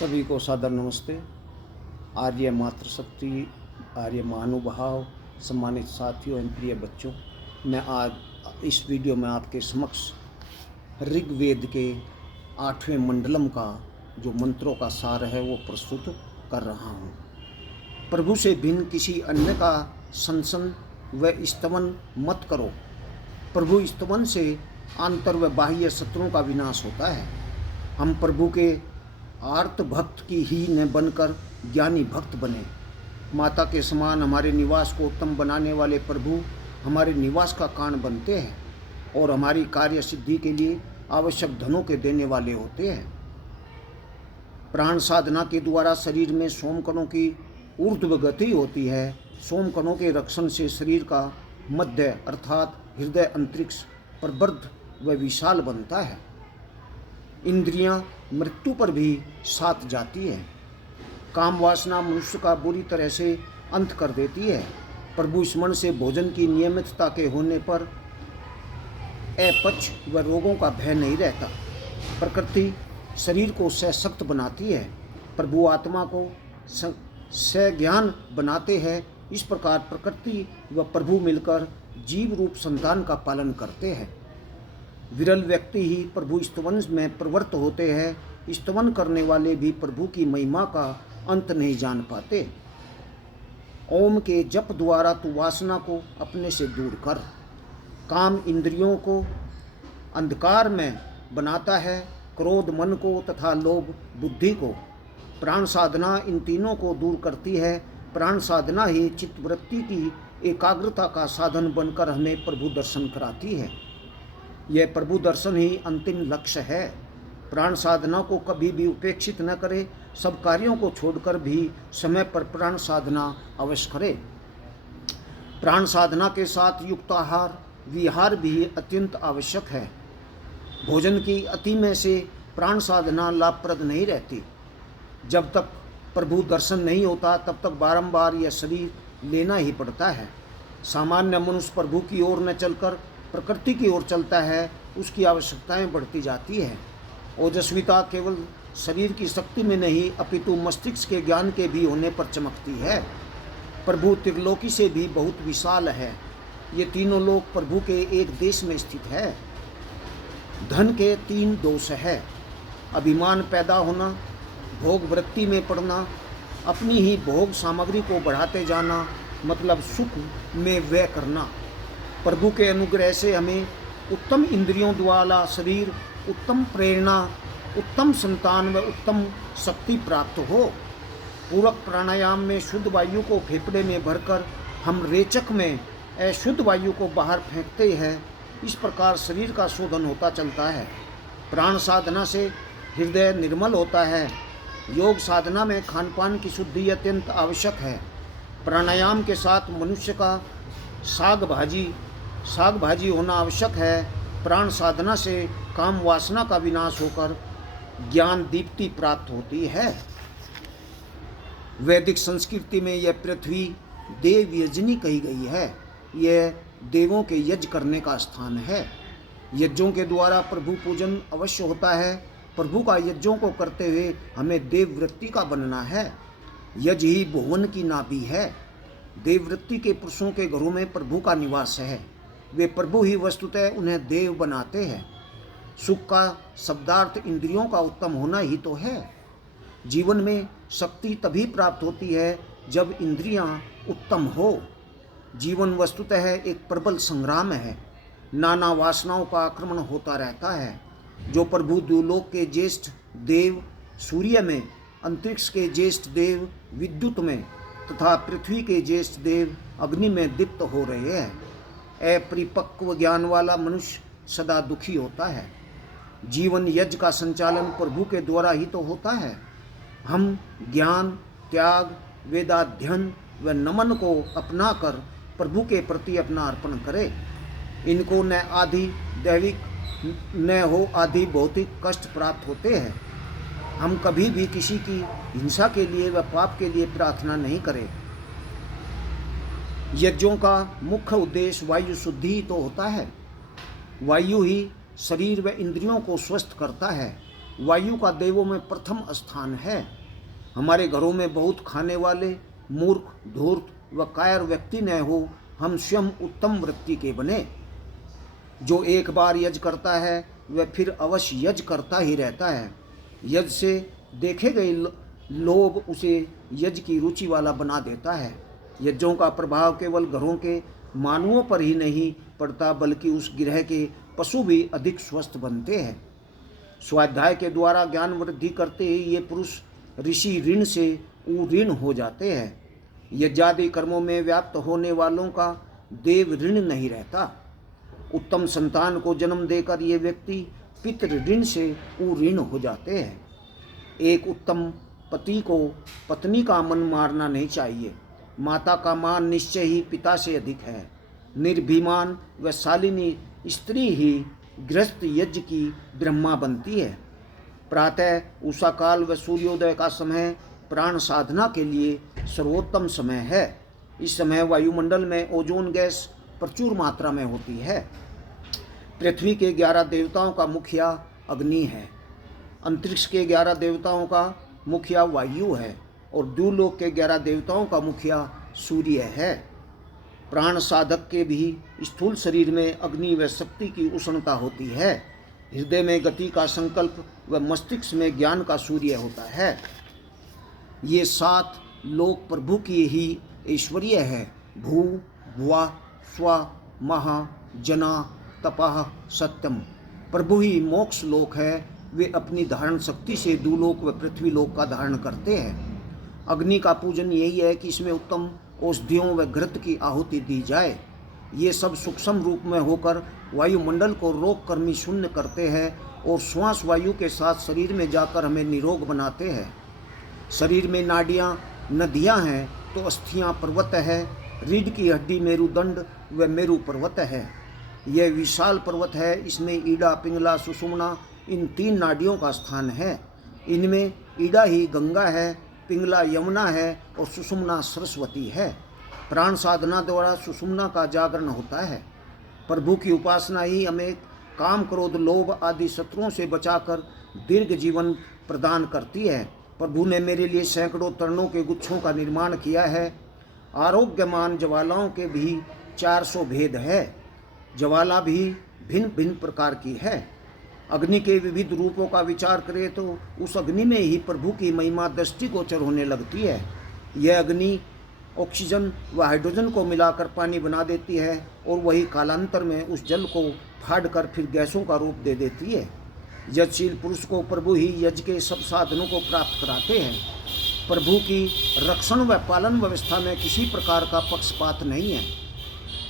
सभी को सादर नमस्ते। आर्य मातृशक्ति, आर्य महानुभाव, सम्मानित साथियों एवं प्रिय बच्चों, मैं आज इस वीडियो में आपके समक्ष ऋग्वेद के 8वें मंडलम का जो मंत्रों का सार है वो प्रस्तुत कर रहा हूँ। प्रभु से भिन्न किसी अन्य का संसन व स्तवन मत करो। प्रभु स्तवन से आंतर व बाह्य शत्रुओं का विनाश होता है। हम प्रभु के आर्त भक्त की ही न बनकर ज्ञानी भक्त बने। माता के समान हमारे निवास को उत्तम बनाने वाले प्रभु हमारे निवास का कारण बनते हैं और हमारी कार्य सिद्धि के लिए आवश्यक धनों के देने वाले होते हैं। प्राण साधना के द्वारा शरीर में सोमकणों की ऊर्ध्व गति होती है। सोमकणों के रक्षण से शरीर का मध्य अर्थात हृदय अंतरिक्ष प्रबुद्ध व विशाल बनता है। इंद्रियां मृत्यु पर भी साथ जाती है। काम वासना मनुष्य का बुरी तरह से अंत कर देती है। प्रभु स्मरण से भोजन की नियमितता के होने पर अपच व रोगों का भय नहीं रहता। प्रकृति शरीर को सशक्त बनाती है। प्रभु आत्मा को सज्ञान बनाते हैं। इस प्रकार प्रकृति व प्रभु मिलकर जीव रूप संतान का पालन करते हैं। विरल व्यक्ति ही प्रभु स्तवन में प्रवृत्त होते हैं। स्तवन करने वाले भी प्रभु की महिमा का अंत नहीं जान पाते। ओम के जप द्वारा तू वासना को अपने से दूर कर। काम इंद्रियों को अंधकार में बनाता है, क्रोध मन को तथा लोभ बुद्धि को। प्राण साधना इन तीनों को दूर करती है। प्राण साधना ही चित्तवृत्ति की एकाग्रता का साधन बनकर हमें प्रभु दर्शन कराती है। यह प्रभु दर्शन ही अंतिम लक्ष्य है। प्राण साधना को कभी भी उपेक्षित न करें। सब कार्यों को छोड़कर भी समय पर प्राण साधना अवश्य करें। प्राण साधना के साथ युक्त आहार विहार भी अत्यंत आवश्यक है। भोजन की अति में से प्राण साधना लाभप्रद नहीं रहती। जब तक प्रभु दर्शन नहीं होता तब तक बारंबार यह शरीर लेना ही पड़ता है। सामान्य मनुष्य प्रभु की ओर न चलकर प्रकृति की ओर चलता है। उसकी आवश्यकताएं बढ़ती जाती है। ओजस्विता केवल शरीर की शक्ति में नहीं अपितु मस्तिष्क के ज्ञान के भी होने पर चमकती है। प्रभु त्रिलोकी से भी बहुत विशाल है। ये तीनों लोक प्रभु के एक देश में स्थित है। धन के 3 दोष है। अभिमान पैदा होना, भोग वृत्ति में पड़ना, अपनी ही भोग सामग्री को बढ़ाते जाना, मतलब सुख में व्यय करना। प्रभु के अनुग्रह से हमें उत्तम इंद्रियों द्वारा शरीर, उत्तम प्रेरणा, उत्तम संतान व उत्तम शक्ति प्राप्त हो। पूरक प्राणायाम में शुद्ध वायु को फेफड़े में भरकर हम रेचक में अशुद्ध वायु को बाहर फेंकते हैं। इस प्रकार शरीर का शोधन होता चलता है। प्राण साधना से हृदय निर्मल होता है। योग साधना में खानपान की शुद्धि अत्यंत आवश्यक है। प्राणायाम के साथ मनुष्य का साग भाजी होना आवश्यक है। प्राण साधना से काम वासना का विनाश होकर ज्ञान दीप्ति प्राप्त होती है। वैदिक संस्कृति में यह पृथ्वी देव यजनी कही गई है। यह देवों के यज्ञ करने का स्थान है। यज्ञों के द्वारा प्रभु पूजन अवश्य होता है। प्रभु का यज्ञों को करते हुए हमें देववृत्ति का बनना है। यज्ञ ही भुवन की नाभि है। देववृत्ति के पुरुषों के घरों में प्रभु का निवास है। वे प्रभु ही वस्तुतः उन्हें देव बनाते हैं। सुख का शब्दार्थ इंद्रियों का उत्तम होना ही तो है। जीवन में शक्ति तभी प्राप्त होती है जब इंद्रियां उत्तम हो। जीवन वस्तुतः एक प्रबल संग्राम है। नाना वासनाओं का आक्रमण होता रहता है। जो प्रभु द्युलोक के ज्येष्ठ देव सूर्य में, अंतरिक्ष के ज्येष्ठ देव विद्युत में तथा पृथ्वी के ज्येष्ठ देव अग्नि में दीप्त हो रहे हैं। अपरिपक्व ज्ञान वाला मनुष्य सदा दुखी होता है। जीवन यज्ञ का संचालन प्रभु के द्वारा ही तो होता है। हम ज्ञान, त्याग, वेदाध्ययन व नमन को अपनाकर प्रभु के प्रति अपना अर्पण करें। इनको न आदि दैविक न हो आदि भौतिक कष्ट प्राप्त होते हैं। हम कभी भी किसी की हिंसा के लिए व पाप के लिए प्रार्थना नहीं करें। यज्ञों का मुख्य उद्देश्य वायु शुद्धि ही तो होता है। वायु ही शरीर व इंद्रियों को स्वस्थ करता है। वायु का देवों में प्रथम स्थान है। हमारे घरों में बहुत खाने वाले मूर्ख, धूर्त व कायर व्यक्ति न हो, हम स्वयं उत्तम वृत्ति के बने। जो एक बार यज्ञ करता है वह फिर अवश्य यज्ञ करता ही रहता है। यज्ञ से देखे गए लोभ उसे यज्ञ की रुचि वाला बना देता है। यज्ञों का प्रभाव केवल घरों के मानवों पर ही नहीं पड़ता, बल्कि उस गृह के पशु भी अधिक स्वस्थ बनते हैं। स्वाध्याय के द्वारा ज्ञान वृद्धि करते ही ये पुरुष ऋषि ऋण से उऋण हो जाते हैं। यज्ञादि कर्मों में व्याप्त होने वालों का देव ऋण नहीं रहता। उत्तम संतान को जन्म देकर ये व्यक्ति पितृ ऋण से उऋण हो जाते हैं। एक उत्तम पति को पत्नी का मन मारना नहीं चाहिए। माता का मान निश्चय ही पिता से अधिक है। निर्भिमान व शालिनी स्त्री ही गृहस्थ यज्ञ की ब्रह्मा बनती है। प्रातः उषा काल व सूर्योदय का समय प्राण साधना के लिए सर्वोत्तम समय है। इस समय वायुमंडल में ओजोन गैस प्रचुर मात्रा में होती है। पृथ्वी के 11 देवताओं का मुखिया अग्नि है। अंतरिक्ष के 11 देवताओं का मुखिया वायु है और द्युलोक के 11 देवताओं का मुखिया सूर्य है। प्राण साधक के भी स्थूल शरीर में अग्नि व शक्ति की उष्णता होती है। हृदय में गति का संकल्प व मस्तिष्क में ज्ञान का सूर्य होता है। ये 7 लोक प्रभु की ही ऐश्वर्य है। भू भुवा स्व महा जना तपः सत्यम। प्रभु ही मोक्ष लोक है। वे अपनी धारण शक्ति से दुलोक व पृथ्वी लोक का धारण करते हैं। अग्नि का पूजन यही है कि इसमें उत्तम औषधियों व घृत की आहुति दी जाए। ये सब सूक्ष्म रूप में होकर वायुमंडल को रोग कर्मी शून्य करते हैं और श्वास वायु के साथ शरीर में जाकर हमें निरोग बनाते हैं। शरीर में नाड़ियाँ नदियाँ हैं तो अस्थियाँ पर्वत है। रीढ़ की हड्डी मेरुदंड व मेरु पर्वत है। यह विशाल पर्वत है। इसमें ईड़ा, पिंगला, सुषुम्ना इन 3 नाड़ियों का स्थान है। इनमें ईड़ा ही गंगा है, पिंगला यमुना है और सुषुम्ना सरस्वती है। प्राण साधना द्वारा सुषुम्ना का जागरण होता है। प्रभु की उपासना ही हमें काम, क्रोध, लोभ आदि शत्रुओं से बचाकर दीर्घ जीवन प्रदान करती है। प्रभु ने मेरे लिए सैकड़ों तरणों के गुच्छों का निर्माण किया है। आरोग्यमान ज्वालाओं के भी 400 भेद है। ज्वाला भी भिन्न भिन्न प्रकार की है। अग्नि के विविध रूपों का विचार करें तो उस अग्नि में ही प्रभु की महिमा दृष्टिगोचर होने लगती है। यह अग्नि ऑक्सीजन व हाइड्रोजन को मिलाकर पानी बना देती है और वही कालांतर में उस जल को फाड़कर फिर गैसों का रूप दे देती है। यज्ञशील पुरुष को प्रभु ही यज्ञ के सब साधनों को प्राप्त कराते हैं। प्रभु की रक्षण व पालन व्यवस्था में किसी प्रकार का पक्षपात नहीं है।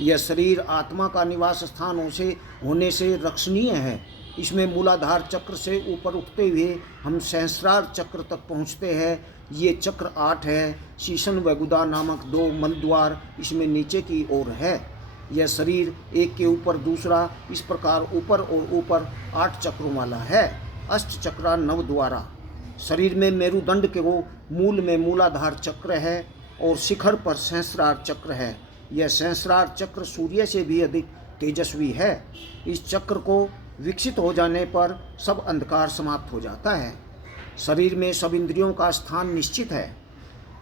यह शरीर आत्मा का निवास स्थान होने से रक्षणीय है। इसमें मूलाधार चक्र से ऊपर उठते हुए हम सहस्रार चक्र तक पहुँचते हैं। ये चक्र 8 है। शीशन व गुदा नामक 2 मलद्वार इसमें नीचे की ओर है। यह शरीर एक के ऊपर दूसरा इस प्रकार ऊपर और ऊपर 8 चक्रों वाला है। अष्ट चक्रा 9 द्वारा। शरीर में मेरुदंड के मूल में मूलाधार चक्र है और शिखर पर सहस्रार चक्र है। यह सहस्रार चक्र सूर्य से भी अधिक तेजस्वी है। इस चक्र को विकसित हो जाने पर सब अंधकार समाप्त हो जाता है। शरीर में सब इंद्रियों का स्थान निश्चित है,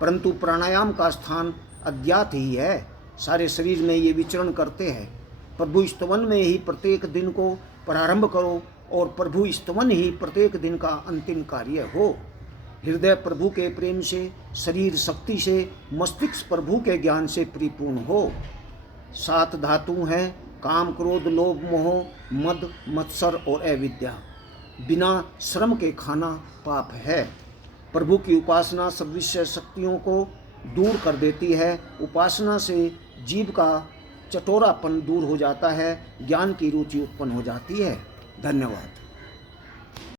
परंतु प्राणायाम का स्थान अज्ञात ही है। सारे शरीर में ये विचरण करते हैं। प्रभु स्तवन में ही प्रत्येक दिन को प्रारंभ करो और प्रभु स्तवन ही प्रत्येक दिन का अंतिम कार्य हो। हृदय प्रभु के प्रेम से, शरीर शक्ति से, मस्तिष्क प्रभु के ज्ञान से परिपूर्ण हो। 7 धातु हैं: काम, क्रोध, लोभ, मोह, मद, मत्सर और अविद्या। बिना श्रम के खाना पाप है। प्रभु की उपासना सब विषय शक्तियों को दूर कर देती है। उपासना से जीव का चटोरापन दूर हो जाता है, ज्ञान की रुचि उत्पन्न हो जाती है। धन्यवाद।